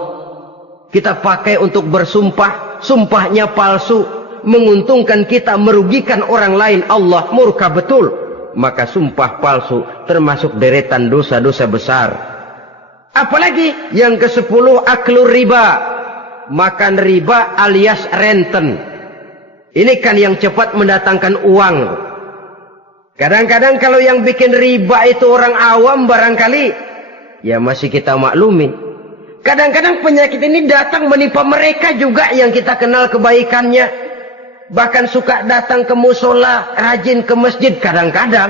kita pakai untuk bersumpah, sumpahnya palsu, menguntungkan kita, merugikan orang lain, Allah murka betul. Maka sumpah palsu termasuk deretan dosa-dosa besar. Apalagi yang ke-10, aklur riba, makan riba alias renten. Ini kan yang cepat mendatangkan uang. Kadang-kadang kalau yang bikin riba itu orang awam barangkali, ya masih kita maklumin. Kadang-kadang penyakit ini datang menimpa mereka juga yang kita kenal kebaikannya. Bahkan suka datang ke musola, rajin ke masjid kadang-kadang.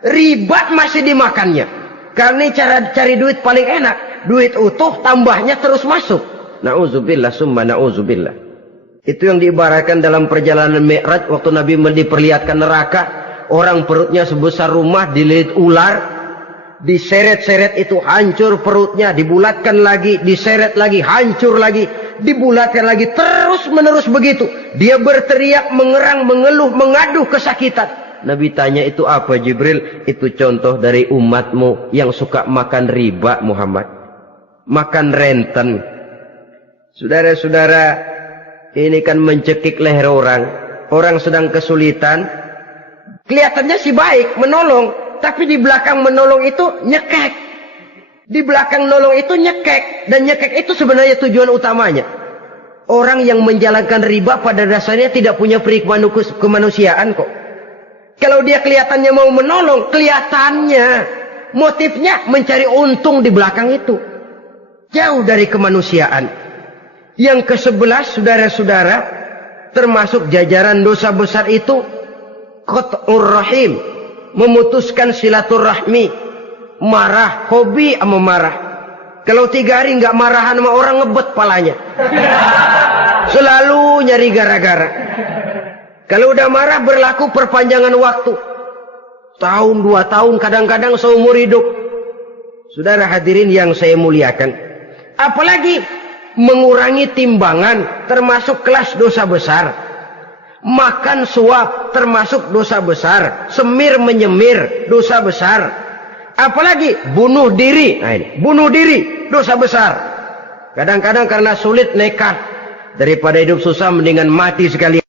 Riba masih dimakannya. Karena cara cari duit paling enak. Duit utuh tambahnya terus masuk. Na'udzubillah summa na'udzubillah. Itu yang diibaratkan dalam perjalanan Mi'raj waktu Nabi diperlihatkan neraka. Orang perutnya sebesar rumah dililit ular. Diseret-seret itu hancur perutnya, dibulatkan lagi, diseret lagi, hancur lagi, dibulatkan lagi, terus menerus begitu. Dia berteriak, mengerang, mengeluh, mengaduh kesakitan. Nabi tanya, itu apa Jibril? Itu contoh dari umatmu yang suka makan riba Muhammad. Makan renten. Saudara-saudara, ini kan mencekik leher orang. Orang sedang kesulitan. Kelihatannya sih baik, menolong. Tapi di belakang menolong itu nyekek. Di belakang nolong itu nyekek. Dan nyekek itu sebenarnya tujuan utamanya. Orang yang menjalankan riba pada dasarnya tidak punya peri kemanusiaan kok. Kalau dia kelihatannya mau menolong, kelihatannya motifnya mencari untung di belakang itu. Jauh dari kemanusiaan. Yang ke-11, saudara-saudara, termasuk jajaran dosa besar itu qat'ur rahim, memutuskan silaturahmi. Marah, hobi sama marah. Kalau 3 hari nggak marahan sama orang, ngebet palanya. Selalu nyari gara-gara. Kalau udah marah berlaku perpanjangan waktu. Tahun, 2 tahun, kadang-kadang seumur hidup. Saudara hadirin yang saya muliakan. Apalagi mengurangi timbangan termasuk kelas dosa besar. Makan suap termasuk dosa besar. Semir menyemir dosa besar. Apalagi bunuh diri. Nah ini, bunuh diri dosa besar. Kadang-kadang karena sulit nekat. Daripada hidup susah mendingan mati sekalian.